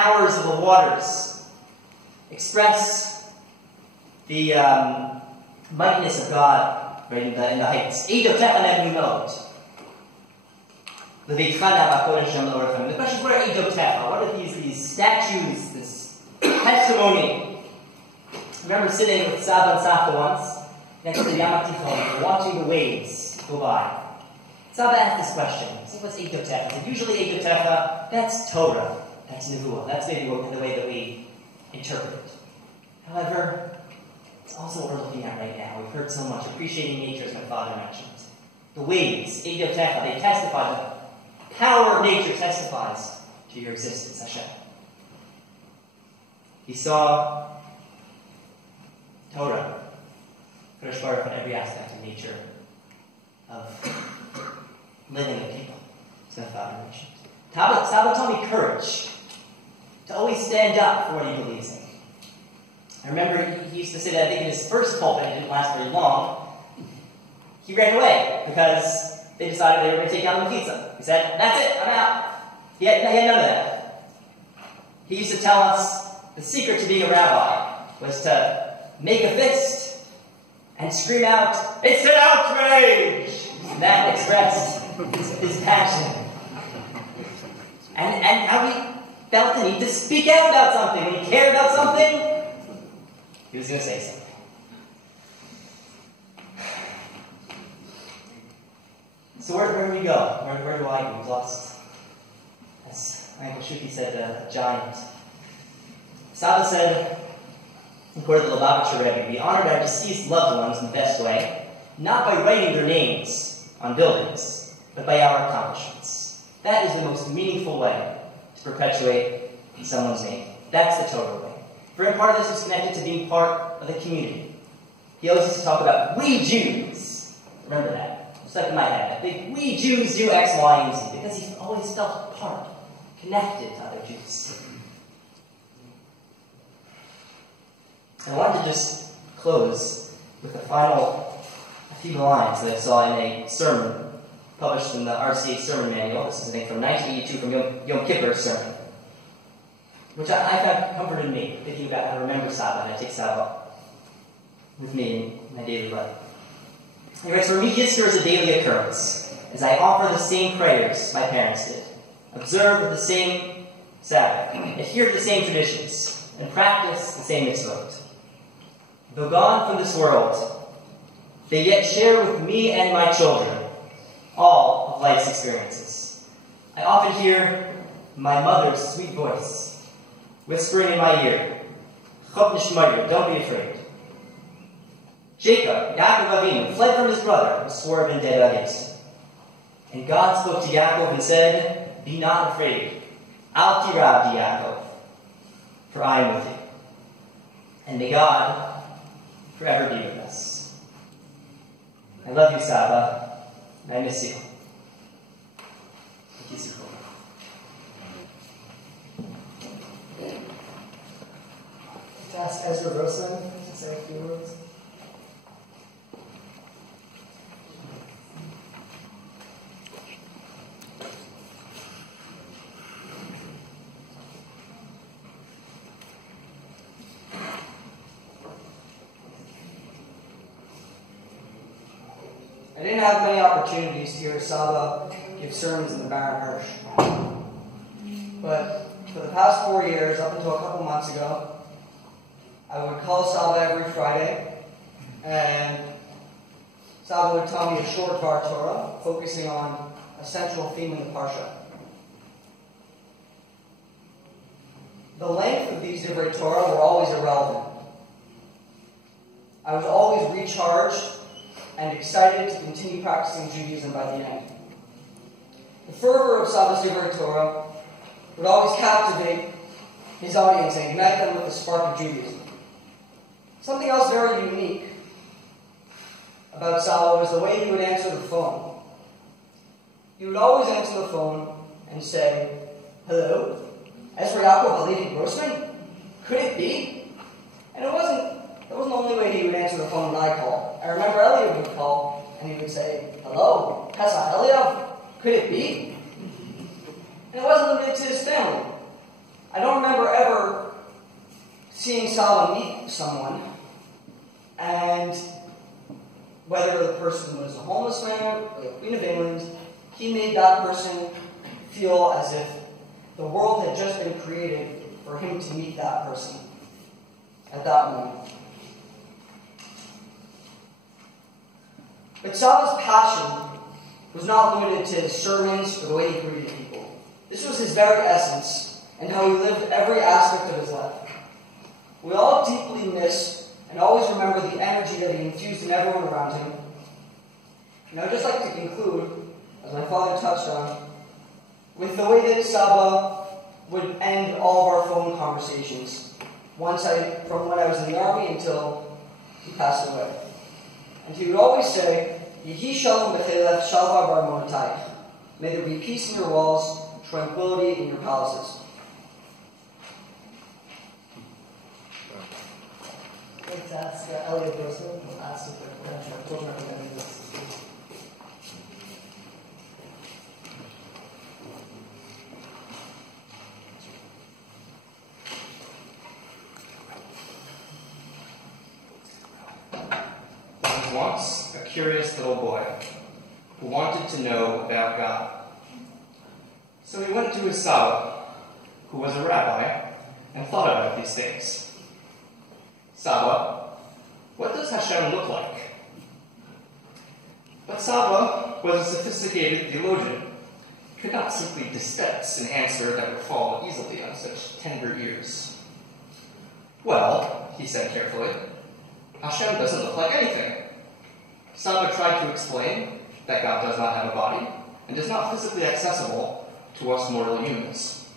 powers of the waters express the mightiness of God right in the heights. The question is, what are Eidotecha? What are these statues, this testimony? I remember sitting with Saba and Safta once, next to the Yam HaTichon, watching the waves go by. Saba asked this question. He said, what's Eidotecha? He said, usually Eidotecha, that's Torah, that's Nevuah. That's maybe the way that we interpret it. However, it's also what we're looking at right now. We've heard so much. Appreciating nature, as my father mentioned. The waves, Eidotecha, they testify. The power of nature testifies to your existence, Hashem. He saw Torah, Kodesh Baruch on every aspect of nature, of living with people, as my father mentioned. Saba taught me courage, to always stand up for what he believes in. I remember he used to say that, I think in his first pulpit, it didn't last very long, he ran away because they decided they were going to take down the pizza. He said, that's it, I'm out. He had none of that. He used to tell us the secret to being a rabbi was to make a fist and scream out, it's an outrage! And that expressed his passion. And how he felt the need to speak out about something. When he cared about something, he was going to say something. So where do we go? Where do I go? We've lost, as Uncle Shuki said, a giant. Saba said, according to the Lubavitcher Rabbi, we honored our deceased loved ones in the best way, not by writing their names on buildings, but by our accomplishments. That is the most meaningful way to perpetuate someone's name. That's the Torah way. For him, part of this was connected to being part of the community. He always used to talk about, we Jews. Remember that. Stuck in my head. I think we Jews do X, Y, and Z, because he always felt part, connected to other Jews. I wanted to just close with a few lines that I saw in a sermon published in the RCA Sermon Manual. This is, I think, from 1982, from Yom Kippur sermon, which I found comforted me, thinking about how to remember Saba, and I take Saba with me in my daily life. He writes, for me, Yizkor is a daily occurrence, as I offer the same prayers my parents did, observe the same Sabbath, adhere to the same traditions, and practice the same mitzvot. Though gone from this world, they yet share with me and my children all of life's experiences. I often hear my mother's sweet voice whispering in my ear, Chop Nishmayr, don't be afraid. Jacob, Yaakov Avinu, fled from his brother and swore vendetta against him. And God spoke to Yaakov and said, be not afraid. Al tirab Yaakov, for I am with you. And may God forever be with us. I love you, Saba, and I miss you. Thank you, Sikor. Let's ask Ezra Grossman to say a few words. I didn't have many opportunities to hear Saba give sermons in the Baron Hirsch. But for the past 4 years, up until a couple months ago, I would call Saba every Friday, and Saba would tell me a short Var Torah, focusing on a central theme in the Parsha. The length of these Divrei Torah were always irrelevant. I was always recharged and excited to continue practicing Judaism by the end. The fervor of Saba's Divrei Torah would always captivate his audience and ignite them with the spark of Judaism. Something else very unique about Saba was the way he would answer the phone. He would always answer the phone and say, hello, Ezra Yaakov Halidi Grossman? Could it be? And that wasn't the only way he would answer the phone when I called. I remember Eliyav would call, and he would say, hello, Pesach Eliyav? Could it be? And it wasn't limited to his family. I don't remember seeing Saba meet someone, and whether the person was a homeless man or the Queen of England, he made that person feel as if the world had just been created for him to meet that person at that moment. But Saba's passion was not limited to his sermons or the way he greeted people. This was his very essence and how he lived every aspect of his life. We all deeply miss and always remember the energy that he infused in everyone around him. And I would just like to conclude, as my father touched on, with the way that Saba would end all of our phone conversations, from when I was in the army until he passed away. And he would always say, Yehi shalom b'chelef shalva b'armonotayich. May there be peace in your walls, tranquility in your palaces. I'd like to ask Elliot Grossman, who asked if the children recommended this. There was once a curious little boy who wanted to know about God. So he went to his Saba, who was a rabbi, and thought about these things. Saba, what does Hashem look like? But Saba was a sophisticated theologian. He could not simply dispense an answer that would fall easily on such tender ears. Well, he said carefully, Hashem doesn't look like anything. Saba tried to explain that God does not have a body and is not physically accessible to us mortal humans.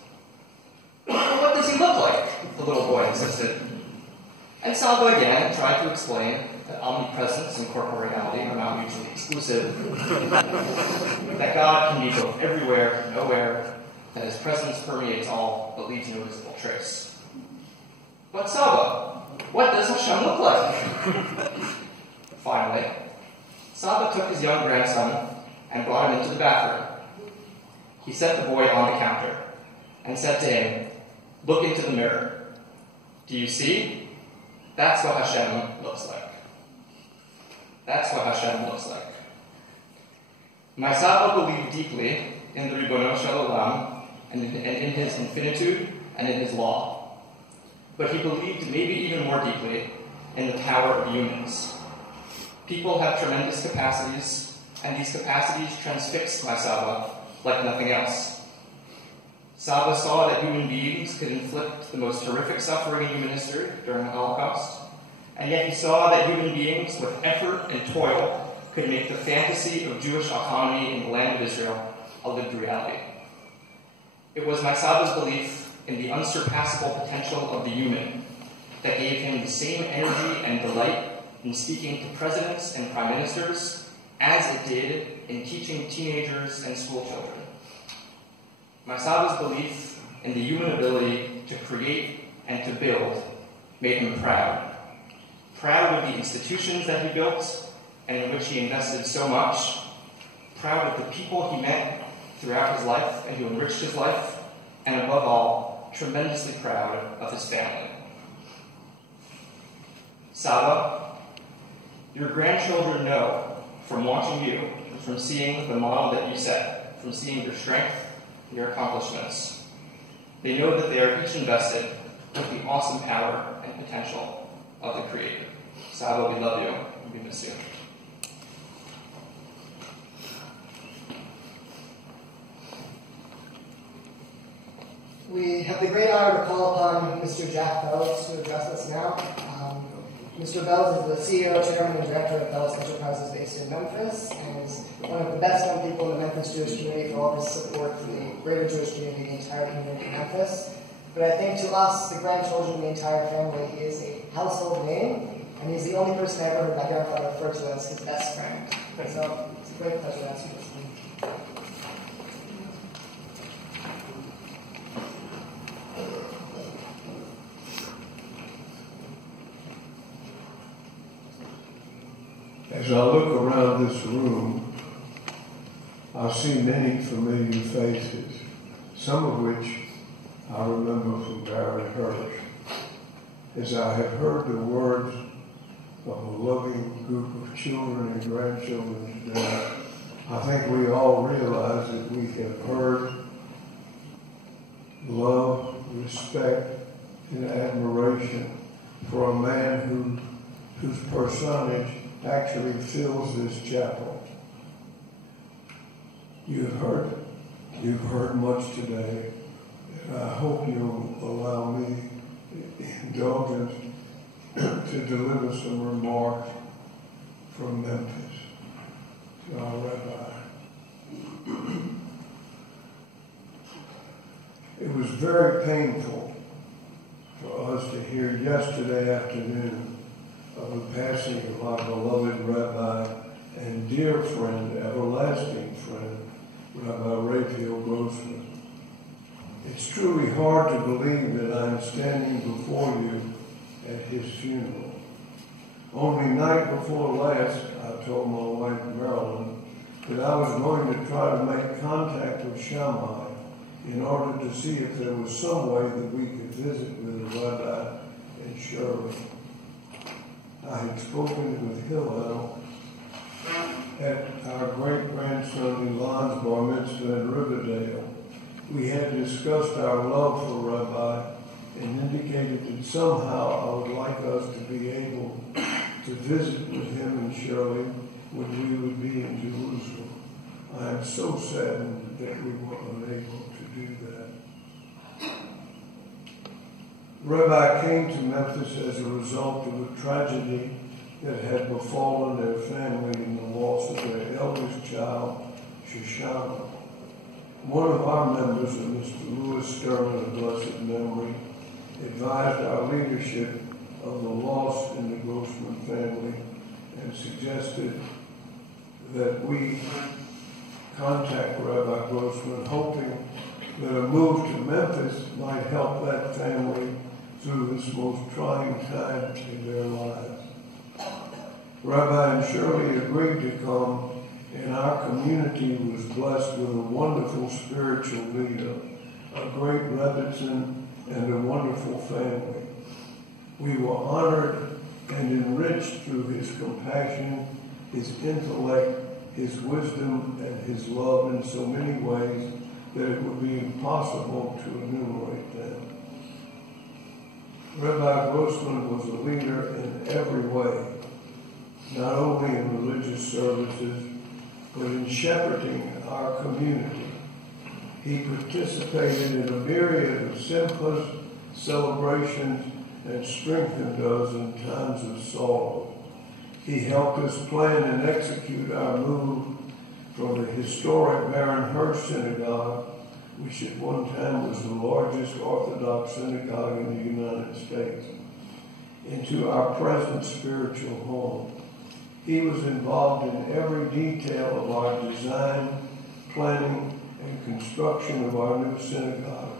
But what does he look like? The little boy insisted. And Saba again tried to explain that omnipresence and corporeality are not mutually exclusive, that God can be both everywhere and nowhere, that his presence permeates all but leaves no visible trace. But Saba, what does Hashem look like? Finally, Saba took his young grandson and brought him into the bathroom. He set the boy on the counter and said to him, "Look into the mirror. Do you see? That's what Hashem looks like. That's what Hashem looks like." My Saba believed deeply in the Ribono Shel Olam and in his infinitude and in his law. But he believed maybe even more deeply in the power of humans. People have tremendous capacities, and these capacities transfixed my Saba like nothing else. Saba saw that human beings could inflict the most horrific suffering in human history during the Holocaust, and yet he saw that human beings with effort and toil could make the fantasy of Jewish autonomy in the land of Israel a lived reality. It was my Saba's belief in the unsurpassable potential of the human that gave him the same energy and delight in speaking to presidents and prime ministers as it did in teaching teenagers and school children. My Saba's belief in the human ability to create and to build made him proud. Proud of the institutions that he built and in which he invested so much. Proud of the people he met throughout his life and who enriched his life. And above all, tremendously proud of his family. Saba, your grandchildren know from watching you, and from seeing the model that you set, from seeing your strength, your accomplishments. They know that they are each invested with the awesome power and potential of the Creator. Saba, we love you, and we miss you. We have the great honor to call upon Mr. Jack Bells to address us now. Mr. Bells is the CEO, Chairman, and Director of Bells Enterprises based in Memphis, and is one of the best known people in the Memphis Jewish community for all his support for the greater Jewish community, the entire community of Memphis. But I think to us, the grandchildren, the entire family, he is a household name, and he's the only person I ever heard my grandfather refer to as his best friend. So it's a great pleasure to ask you this. As I look around this room, I see many familiar faces, some of which I remember from Barry Hirsch. as I have heard the words of a loving group of children and grandchildren today, I think we all realize that we have heard love, respect, and admiration for a man whose personage actually fills this chapel. You've heard much today, and I hope you'll allow me indulgence to deliver some remarks from Memphis to our Rabbi. It was very painful for us to hear yesterday afternoon of the passing of our beloved Rabbi and dear friend, everlasting friend, Rabbi Rafael Grossman. It's truly hard to believe that I'm standing before you at his funeral. Only night before last, I told my wife Marilyn that I was going to try to make contact with Shammai in order to see if there was some way that we could visit with the Rabbi and Shirley. I had spoken with Hillel at our great-grandson Elon's bar mitzvah in Riverdale. We had discussed our love for Rabbi and indicated that somehow I would like us to be able to visit with him and Shirley when we would be in Jerusalem. I am so saddened that we were unable to do that. Rabbi came to Memphis as a result of a tragedy that had befallen their family in the loss of their eldest child, Shoshana. One of our members, Mr. Louis Sterling of blessed memory, advised our leadership of the loss in the Grossman family and suggested that we contact Rabbi Grossman, hoping that a move to Memphis might help that family through this most trying time in their lives. Rabbi and Shirley agreed to come, and our community was blessed with a wonderful spiritual leader, a great Rebbitzin, and a wonderful family. We were honored and enriched through his compassion, his intellect, his wisdom, and his love in so many ways that it would be impossible to enumerate them. Rabbi Grossman was a leader in every way, not only in religious services, but in shepherding our community. He participated in a myriad of simplest celebrations and strengthened us in times of sorrow. He helped us plan and execute our move from the historic Baron Hirsch Synagogue, which at one time was the largest Orthodox synagogue in the United States, into our present spiritual home. He was involved in every detail of our design, planning, and construction of our new synagogue.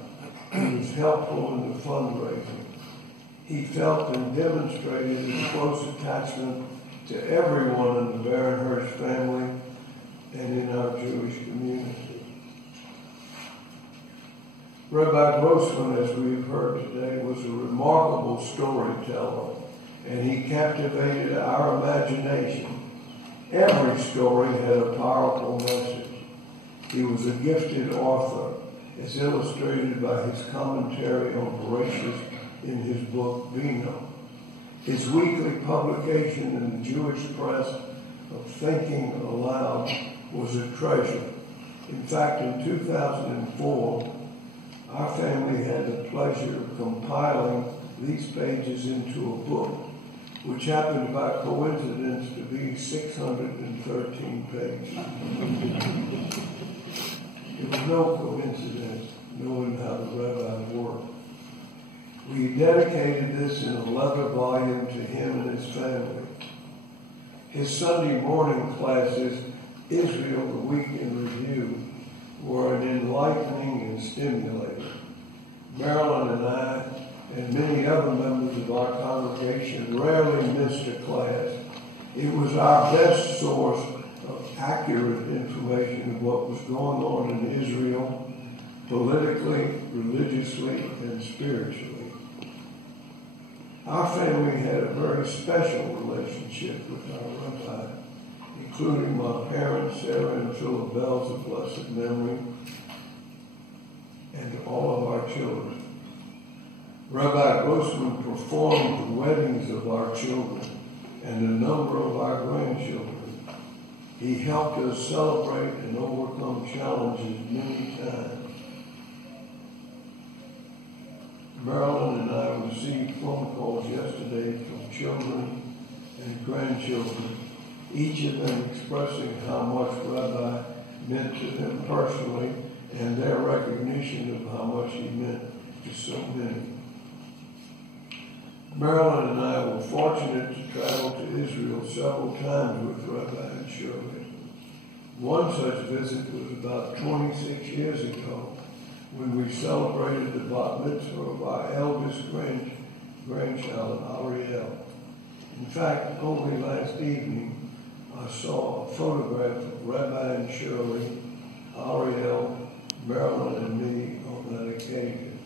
He was helpful in the fundraising. He felt and demonstrated his close attachment to everyone in the Baron Hirsch family and in our Jewish community. Rabbi Grossman, as we've heard today, was a remarkable storyteller, and he captivated our imagination. Every story had a powerful message. He was a gifted author, as illustrated by his commentary on Bereshit in his book, Vino. His weekly publication in the Jewish press of Thinking Aloud was a treasure. In fact, in 2004, our family had the pleasure of compiling these pages into a book, which happened by coincidence to be 613 pages. It was no coincidence, knowing how the Rabbi worked. We dedicated this in a leather volume to him and his family. His Sunday morning classes, Israel the Week in Review, were an enlightening and stimulating. Marilyn and I and many other members of our congregation rarely missed a class. It was our best source of accurate information of what was going on in Israel, politically, religiously, and spiritually. Our family had a very special relationship with our Rabbi, including my parents, Sarah and Philip Bells of blessed memory, and all of our children. Rabbi Grossman performed the weddings of our children and a number of our grandchildren. He helped us celebrate and overcome challenges many times. Marilyn and I received phone calls yesterday from children and grandchildren, each of them expressing how much Rabbi meant to them personally and their recognition of how much he meant to so many. Marilyn and I were fortunate to travel to Israel several times with Rabbi and Shirley. One such visit was about 26 years ago when we celebrated the bat mitzvah of our eldest grandchild, Ariel. In fact, only last evening, I saw a photograph of Rabbi and Shirley, Ariel, Marilyn, and me on that occasion.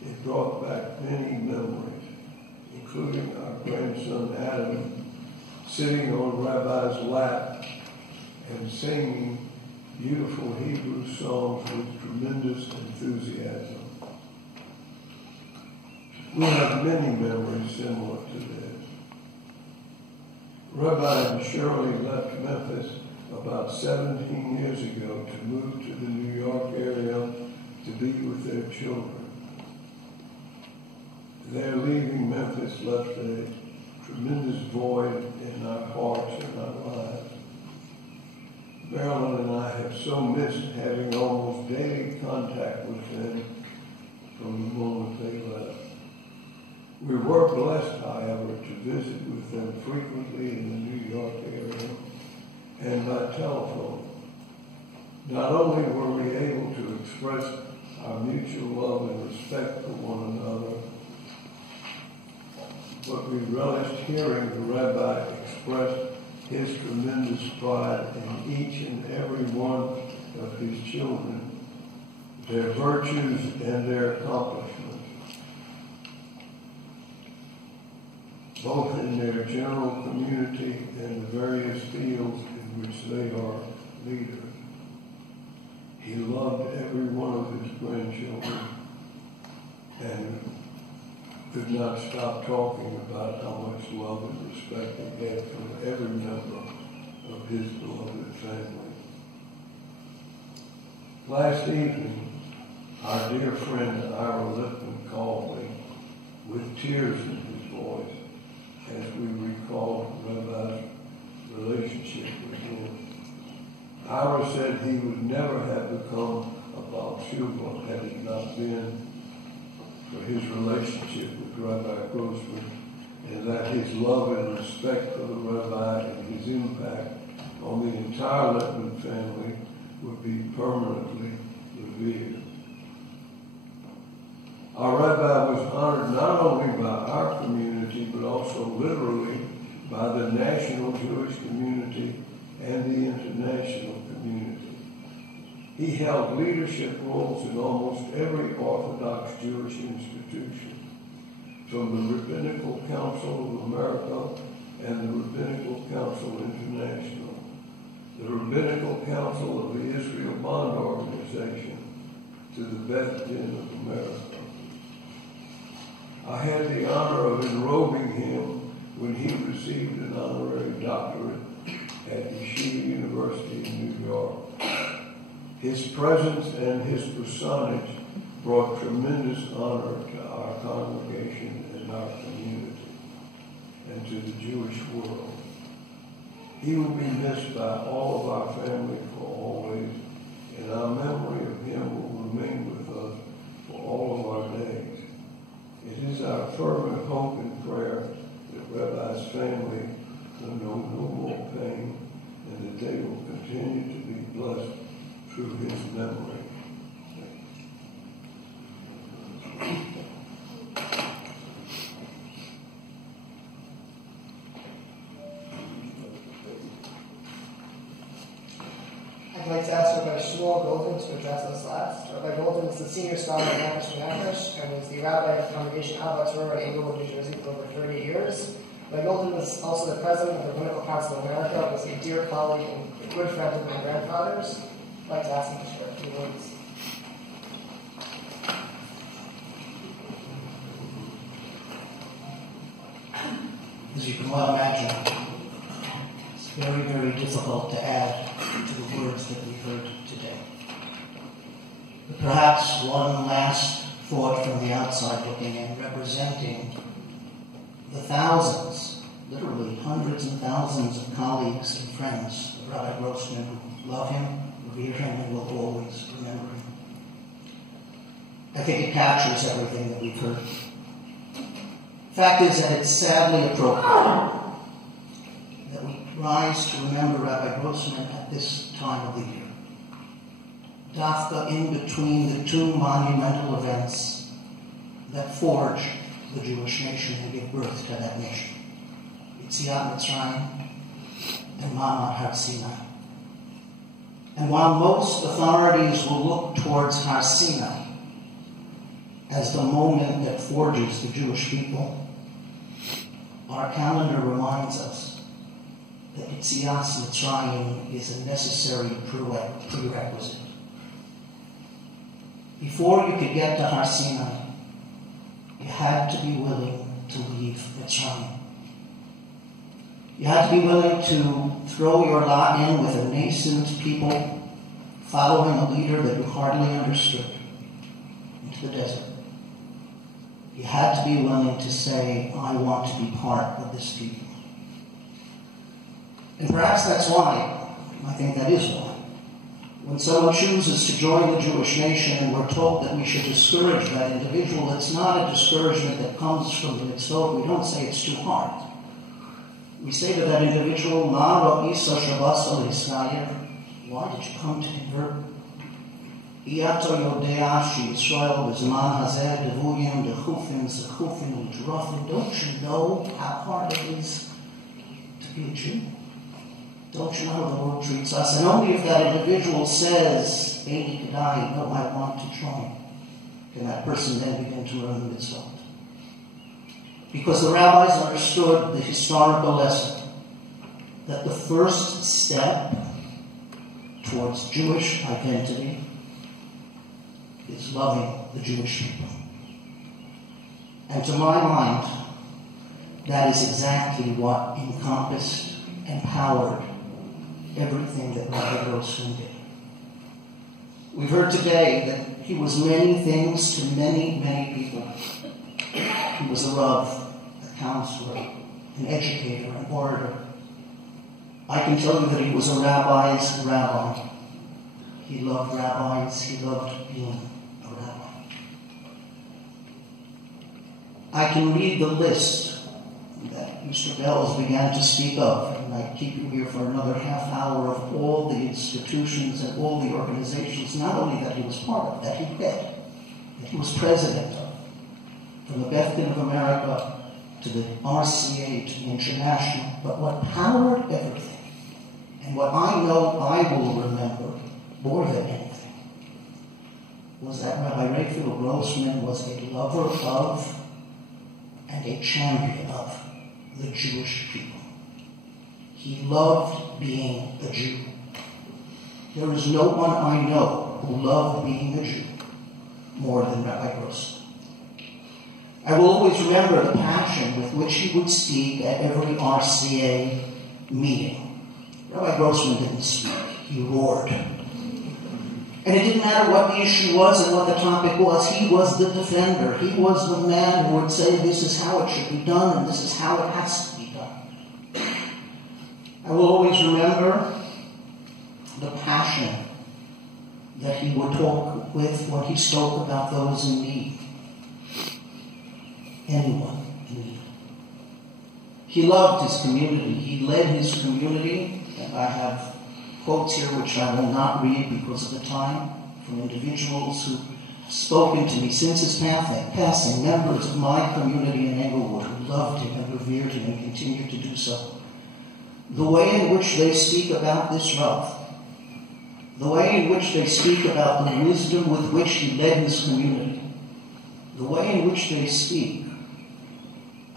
It brought back many memories, including our grandson Adam sitting on Rabbi's lap and singing beautiful Hebrew songs with tremendous enthusiasm. We have many memories similar to this. Rabbi and Shirley left Memphis about 17 years ago to move to the New York area to be with their children. Their leaving Memphis left a tremendous void in our hearts and our lives. Marilyn and I have so missed having almost daily contact with them from the moment they left. We were blessed, however, to visit with them frequently in the New York area and by telephone. Not only were we able to express our mutual love and respect for one another, but we relished hearing the Rabbi express his tremendous pride in each and every one of his children, their virtues and their accomplishments, both in their general community and the various fields in which they are leaders. He loved every one of his grandchildren and could not stop talking about how much love and respect he had from every member of his beloved family. Last evening, our dear friend Ira Lippman called me with tears in his voice as we recalled Rabbi's relationship with him. Ira said he would never have become a Baal Tshuva had it not been for his relationship with Rabbi Grossman, and that his love and respect for the Rabbi and his impact on the entire Lippman family would be permanently revered. Our Rabbi was honored not only by our community, but also literally by the national Jewish community and the international community. He held leadership roles in almost every Orthodox Jewish institution, from the Rabbinical Council of America and the Rabbinical Council International, the Rabbinical Council of the Israel Bond Organization, to the Beth Din of America. I had the honor of enrobing him when he received an honorary doctorate at Yeshiva University in New York. His presence and his personage brought tremendous honor to our congregation and our community and to the Jewish world. He will be missed by all of our family for always, and our memory of him will remain with us for all of our days. It is our fervent hope and prayer that Rabbi's family will know no more pain and that they will continue to be blessed through his memory. I'd like to ask Rabbi Shmuel Golden to address us last. Rabbi Golden is the senior scholar at Nefesh Nefesh and was the rabbi of the congregation Ahavas Roar in Englewood, New Jersey for over 30 years. Rabbi Golden was also the president of the Rabbinical Council of America, was a dear colleague and a good friend of my grandfather's. I'd like to ask him to share a few words. As you can well imagine, it's very, very difficult to add to the words that we heard today. But perhaps one last thought from the outside looking in, representing the thousands, literally hundreds and thousands of colleagues and friends of Rabbi Grossman who love him, revere him, and will always remember him. I think it captures everything that we've heard. Fact is that it's sadly appropriate that we rise to remember Rabbi Grossman at this time of the year. Dafka in between the two monumental events that forged the Jewish nation and gave birth to that nation. Yetziat Mitzrayim and Ma'amad Har Sinai. And while most authorities will look towards Har Sinai as the moment that forges the Jewish people, our calendar reminds us that Yetziat Mitzrayim is a necessary prerequisite. Before you could get to Har Sinai, you had to be willing to leave Mitzrayim. You had to be willing to throw your lot in with a nascent people, following a leader that you hardly understood, into the desert. You had to be willing to say, I want to be part of this people. And perhaps that's why, I think that is why, when someone chooses to join the Jewish nation and we're told that we should discourage that individual, it's not a discouragement that comes from the mitzvot. We don't say it's too hard. We say to that individual, Ma ra'isa shabasa l'Yisrael, why did you come to convert? Iato yodea sheYisrael b'zman hazeh devuyim dechufim zechufim u'jrafim. Don't you know how hard it is to be a Jew? Don't you know how the world treats us? And only if that individual says, Eini Kedai, no, I want to join, can that person then begin to learn the mitzvot. Because the rabbis understood the historical lesson that the first step towards Jewish identity is loving the Jewish people. And to my mind, that is exactly what encompassed, empowered everything that Rabbi Grossman did. We've heard today that he was many things to many, many people. He was a Rav, a counselor, an educator, an orator. I can tell you that he was a rabbi's rabbi. He loved rabbis. He loved being a rabbi. I can read the list that Mr. Bells began to speak of, and I keep you here for another half hour, of all the institutions and all the organizations, not only that he was part of, that he led, that he was president of, from the Beth Din of America to the RCA to the International, but what powered everything, and what I know I will remember more than anything, was that Rabbi Rafael Grossman was a lover of and a champion of the Jewish people. He loved being a Jew. There is no one I know who loved being a Jew more than Rabbi Grossman. I will always remember the passion with which he would speak at every RCA meeting. Rabbi Grossman didn't speak, he roared. And it didn't matter what the issue was and what the topic was. He was the defender. He was the man who would say, this is how it should be done, and this is how it has to be done. I will always remember the passion that he would talk with when he spoke about those in need. Anyone in need. He loved his community. He led his community, and I have quotes here which I will not read because of the time, from individuals who have spoken to me since his passing, members of my community in Englewood who loved him and revered him and continue to do so. The way in which they speak about this Rav, the way in which they speak about the wisdom with which he led his community, the way in which they speak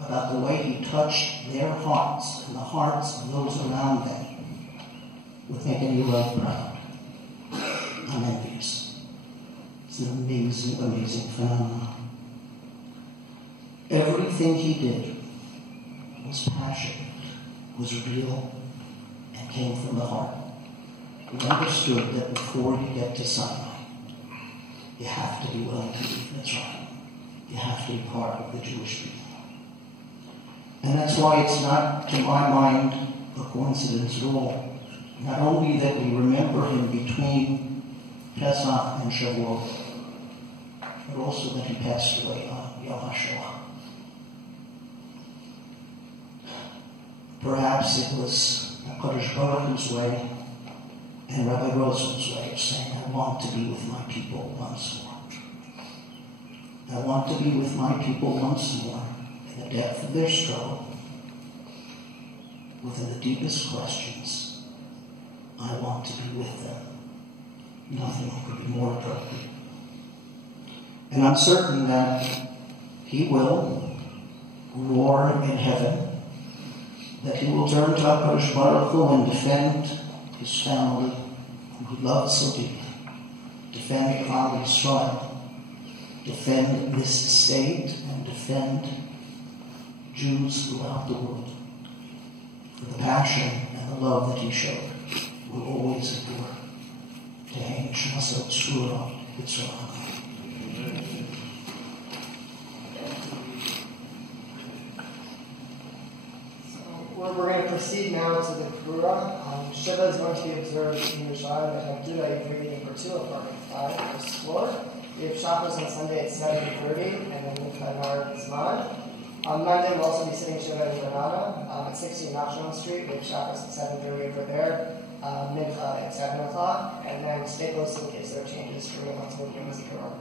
about the way he touched their hearts and the hearts of those around them, would make any love proud. I'm envious. It's an amazing, amazing phenomenon. Everything he did was passionate, was real, and came from the heart. He understood that before you get to Sinai, you have to be willing to leave Mitzrayim. You have to be part of the Jewish people. And that's why it's not, to my mind, a coincidence at all. Not only that we remember him between Pesach and Shavuot, but also that he passed away on Yom HaShoah. Perhaps it was HaKadosh Baruch Hu's way and Rabbi Grossman's way of saying, I want to be with my people once more. I want to be with my people once more in the depth of their struggle, within the deepest questions. I want to be with them. Nothing could be more appropriate. And I'm certain that he will roar in heaven, that he will turn to HaKadosh Baruch Hu and defend his family, whom he loves so deeply, defend Klal Yisrael, defend this state, and defend Jews throughout the world. For the passion and the love that he showed will always endure. Tehem Shmasot Shura Yitzra'ah. We're going to proceed now to the Kura. Shiva is going to be observed in Yerushalayim at Havdalah every meeting for 2 apartment 5 verse 4. We have Shabbos on Sunday at 7:30, and then Mukhanar Zman. On Monday, we'll also be sitting Shiva in Granada at 16 National Street. We have Shabbos at 7:30 over there, Mincha at 7 o'clock, and then stay close in case there are changes for me once we're doing the Kura.